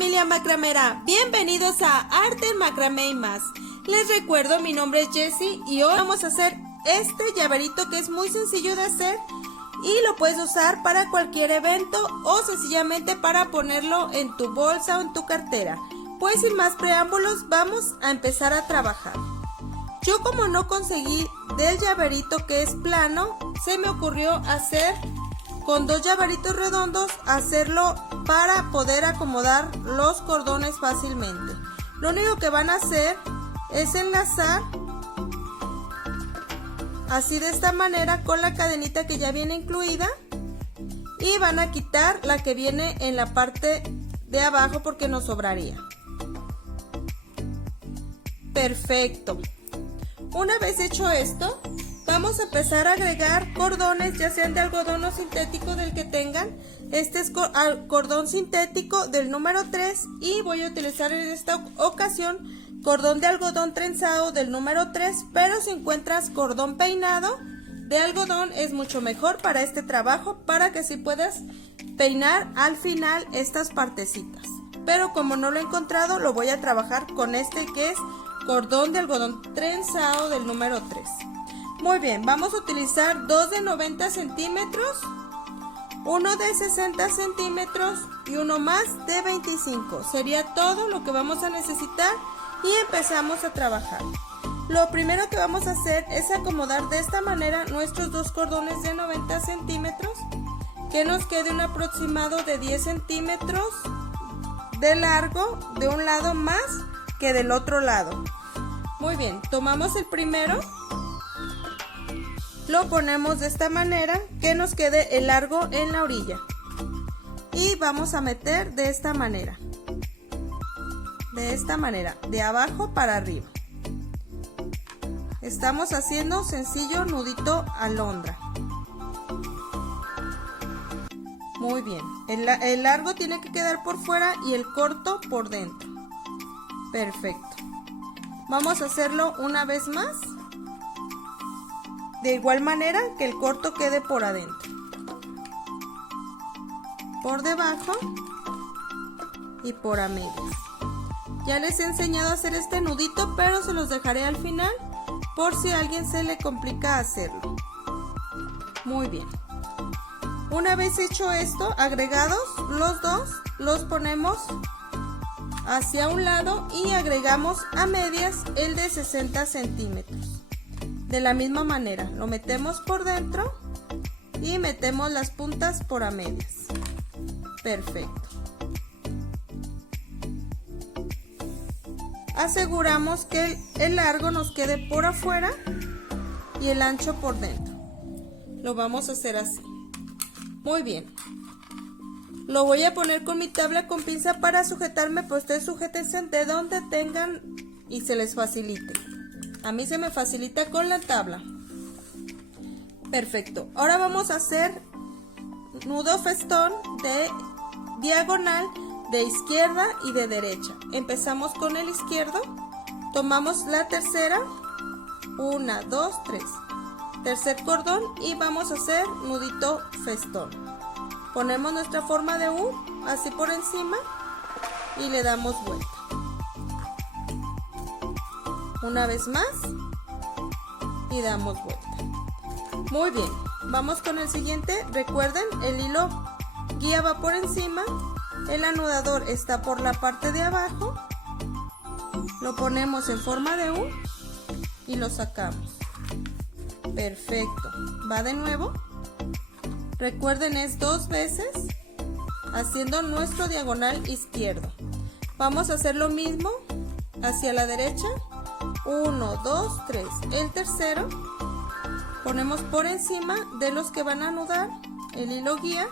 familia macramera, bienvenidos a Arte en Macramé y más. Les recuerdo, mi nombre es Jessie y hoy vamos a hacer este llaverito que es muy sencillo de hacer y lo puedes usar para cualquier evento o sencillamente para ponerlo en tu bolsa o en tu cartera. Pues sin más preámbulos, vamos a empezar a trabajar. Yo, como no conseguí del llaverito que es plano, se me ocurrió hacer con dos llaveritos redondos, hacerlo para poder acomodar los cordones fácilmente. Lo único que van a hacer es enlazar así de esta manera con la cadenita que ya viene incluida y van a quitar la que viene en la parte de abajo porque nos sobraría. Perfecto. Una vez hecho esto, vamos a empezar a agregar cordones, ya sean de algodón o sintético, del que tengan. Este es cordón sintético del número 3 y voy a utilizar en esta ocasión cordón de algodón trenzado del número 3, pero si encuentras cordón peinado de algodón es mucho mejor para este trabajo, para que así puedas peinar al final estas partecitas. Pero como no lo he encontrado, lo voy a trabajar con este que es cordón de algodón trenzado del número 3. Muy bien, vamos a utilizar dos de 90 centímetros, uno de 60 centímetros y uno más de 25. Sería todo lo que vamos a necesitar y empezamos a trabajar. Lo primero que vamos a hacer es acomodar de esta manera nuestros dos cordones de 90 centímetros, que nos quede un aproximado de 10 centímetros de largo de un lado más que del otro lado. Muy bien, tomamos el primero, lo ponemos de esta manera que nos quede el largo en la orilla y vamos a meter de esta manera, de abajo para arriba. Estamos haciendo sencillo nudito alondra. Muy bien, el largo tiene que quedar por fuera y el corto por dentro. Perfecto. Vamos a hacerlo una vez más, de igual manera que el corto quede por adentro, por debajo y por a medias. Ya les he enseñado a hacer este nudito, pero se los dejaré al final por si a alguien se le complica hacerlo. Muy bien. Una vez hecho esto, agregados los dos, los ponemos hacia un lado y agregamos a medias el de 60 centímetros. De la misma manera, lo metemos por dentro y metemos las puntas por a medias. Perfecto. Aseguramos que el largo nos quede por afuera y el ancho por dentro. Lo vamos a hacer así. Muy bien. Lo voy a poner con mi tabla con pinza para sujetarme, pues ustedes sujétense de donde tengan y se les facilite. A mí se me facilita con la tabla. Perfecto. Ahora vamos a hacer nudo festón de diagonal de izquierda y de derecha. Empezamos con el izquierdo, tomamos la tercera, 1, 2, 3, tercer cordón y vamos a hacer nudito festón. Ponemos nuestra forma de U así por encima y le damos vuelta. Una vez más y damos vuelta. Muy bien, vamos con el siguiente. Recuerden, el hilo guía va por encima, el anudador está por la parte de abajo, lo ponemos en forma de U y lo sacamos. Perfecto, va de nuevo. Recuerden, es dos veces haciendo nuestro diagonal izquierdo. Vamos a hacer lo mismo hacia la derecha. 1, 2, 3. El tercero ponemos por encima de los que van a anudar el hilo guía.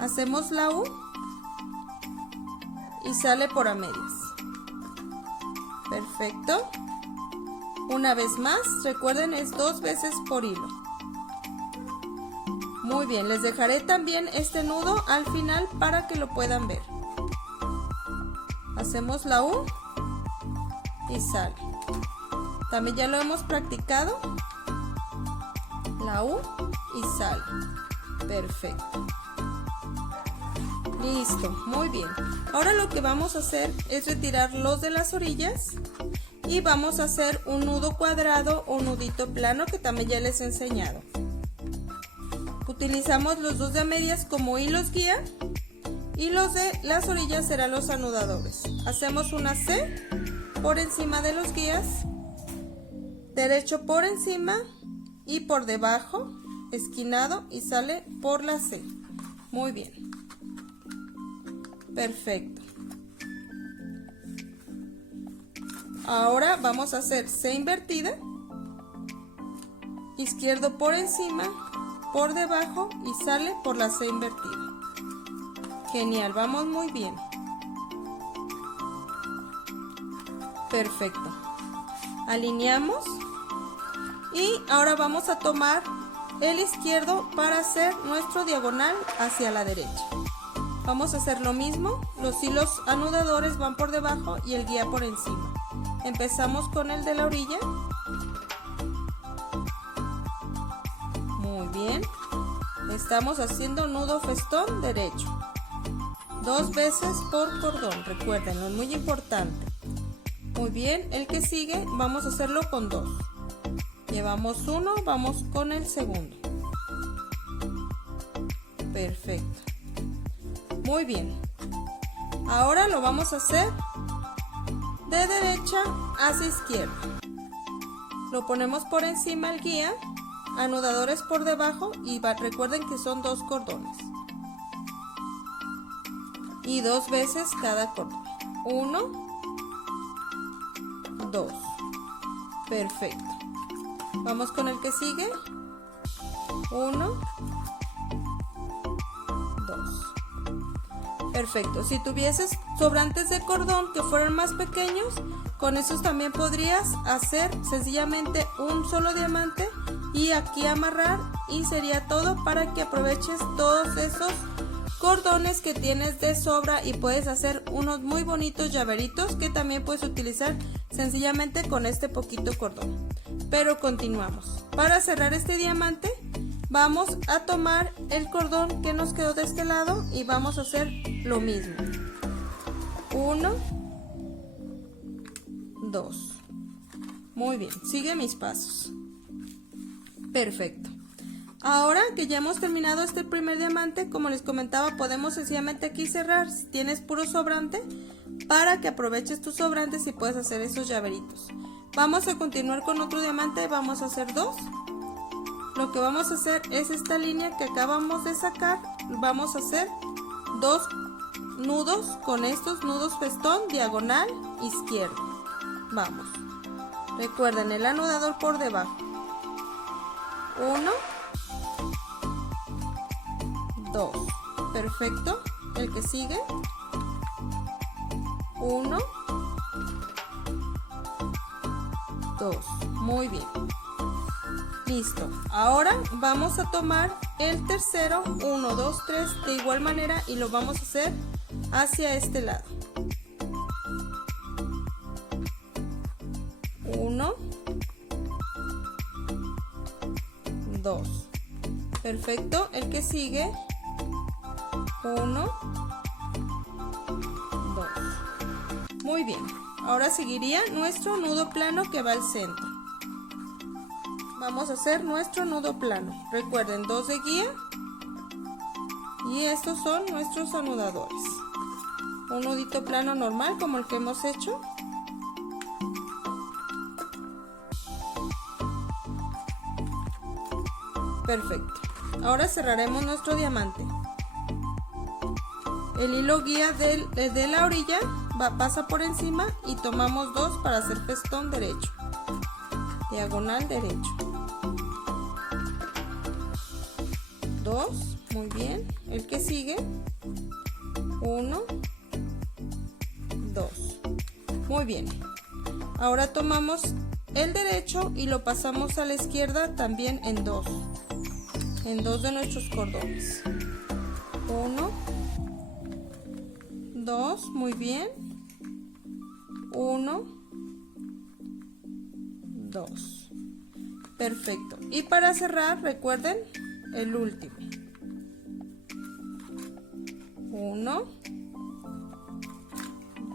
Hacemos la U y sale por a medias. Perfecto. Una vez más, recuerden, es dos veces por hilo. Muy bien, les dejaré también este nudo al final para que lo puedan ver. Hacemos la U y sale. También ya lo hemos practicado. La U y sale. Perfecto. Listo, muy bien. Ahora lo que vamos a hacer es retirar los de las orillas y vamos a hacer un nudo cuadrado o nudito plano que también ya les he enseñado. Utilizamos los dos de a medias como hilos guía y los de las orillas serán los anudadores. Hacemos una C por encima de los guías, derecho por encima y por debajo, esquinado y sale por la C. Muy bien. Perfecto. Ahora vamos a hacer C invertida, izquierdo por encima, por debajo y sale por la C invertida. Genial, vamos muy bien. Perfecto. Alineamos y ahora vamos a tomar el izquierdo para hacer nuestro diagonal hacia la derecha. Vamos a hacer lo mismo, los hilos anudadores van por debajo y el guía por encima. Empezamos con el de la orilla. Muy bien. Estamos haciendo nudo festón derecho. 2 veces por cordón, recuérdenlo, es muy importante. Muy bien, el que sigue vamos a hacerlo con 2. Llevamos 1, vamos con el segundo. Perfecto. Muy bien. Ahora lo vamos a hacer de derecha hacia izquierda. Lo ponemos por encima el guía, anudadores por debajo y recuerden que son 2 cordones. Y 2 veces cada cordón. 1, 2. Perfecto. Vamos con el que sigue. 1, 2. Perfecto. Si tuvieses sobrantes de cordón que fueran más pequeños, con esos también podrías hacer sencillamente un solo diamante y aquí amarrar y sería todo para que aproveches todos esos cordones que tienes de sobra y puedes hacer unos muy bonitos llaveritos que también puedes utilizar sencillamente con este poquito cordón. Pero continuamos. Para cerrar este diamante vamos a tomar el cordón que nos quedó de este lado y vamos a hacer lo mismo. 1, 2. Muy bien, sigue mis pasos. Perfecto. Ahora que ya hemos terminado este primer diamante, como les comentaba, podemos sencillamente aquí cerrar si tienes puro sobrante para que aproveches tus sobrantes y puedes hacer esos llaveritos. Vamos a continuar con otro diamante, vamos a hacer 2. Lo que vamos a hacer es esta línea que acabamos de sacar, vamos a hacer 2 nudos con estos nudos festón diagonal izquierdo. Vamos. Recuerden el anudador por debajo. 1, 2. Perfecto. El que sigue. 1, 2. Muy bien. Listo. Ahora vamos a tomar el tercero, 1, 2, 3, de igual manera y lo vamos a hacer hacia este lado. 1, 2. Perfecto. El que sigue. 1, 2. Muy bien. Ahora seguiría nuestro nudo plano que va al centro. Vamos a hacer nuestro nudo plano. Recuerden 2 de guía. Y estos son nuestros anudadores. Un nudito plano normal como el que hemos hecho. Perfecto. Ahora cerraremos nuestro diamante. El hilo guía de la orilla pasa por encima y tomamos 2 para hacer festón derecho. Diagonal derecho. 2, muy bien. El que sigue. 1, 2. Muy bien. Ahora tomamos el derecho y lo pasamos a la izquierda también en 2. En 2 de nuestros cordones. 1, 2, muy bien. 1, 2. Perfecto. Y para cerrar, recuerden el último. 1,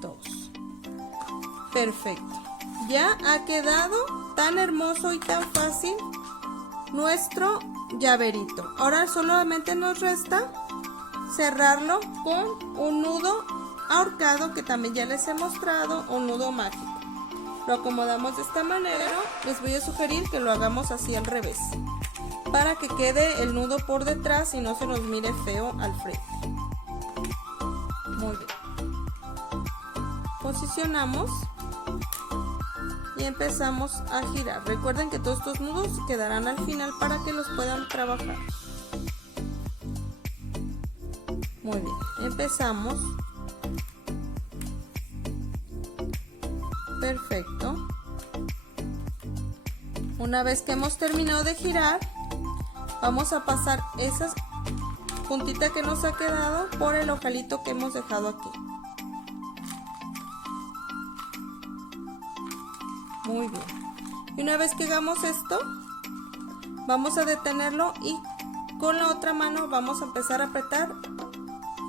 2. Perfecto. Ya ha quedado tan hermoso y tan fácil nuestro llaverito. Ahora solamente nos resta cerrarlo con un nudo ahorcado, que también ya les he mostrado, un nudo mágico. Lo acomodamos de esta manera. Les voy a sugerir que lo hagamos así al revés, para que quede el nudo por detrás y no se nos mire feo al frente. Muy bien. Posicionamos y empezamos a girar. Recuerden que todos estos nudos quedarán al final para que los puedan trabajar. Muy bien, empezamos. Perfecto. Una vez que hemos terminado de girar, vamos a pasar esa puntita que nos ha quedado por el ojalito que hemos dejado aquí. Muy bien. Y una vez que hagamos esto, vamos a detenerlo y con la otra mano vamos a empezar a apretar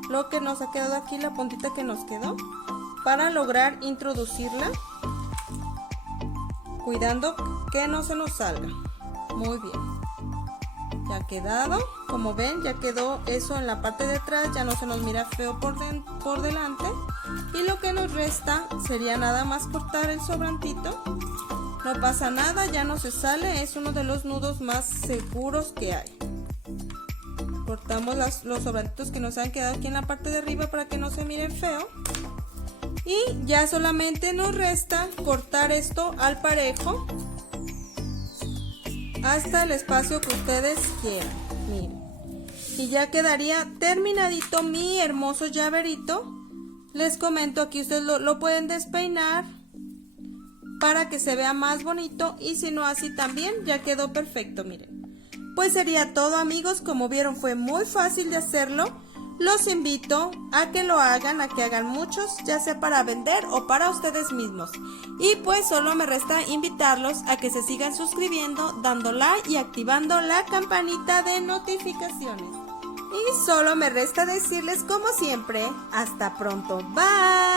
lo que nos ha quedado aquí, la puntita que nos quedó, para lograr introducirla, cuidando que no se nos salga. Muy bien. Ya ha quedado, como ven, ya quedó eso en la parte de atrás, ya no se nos mira feo por delante. Y lo que nos resta sería nada más cortar el sobrantito. No pasa nada, ya no se sale, es uno de los nudos más seguros que hay. Cortamos los sobrantitos que nos han quedado aquí en la parte de arriba para que no se miren feo. Y ya solamente nos resta cortar esto al parejo hasta el espacio que ustedes quieran. Miren. Y ya quedaría terminadito mi hermoso llaverito. Les comento, aquí ustedes lo pueden despeinar para que se vea más bonito, y si no, así también ya quedó perfecto. Miren. Pues sería todo, amigos. Como vieron, fue muy fácil de hacerlo. Los invito a que lo hagan, a que hagan muchos, ya sea para vender o para ustedes mismos. Y pues solo me resta invitarlos a que se sigan suscribiendo, dando like y activando la campanita de notificaciones. Y solo me resta decirles, como siempre, hasta pronto. Bye.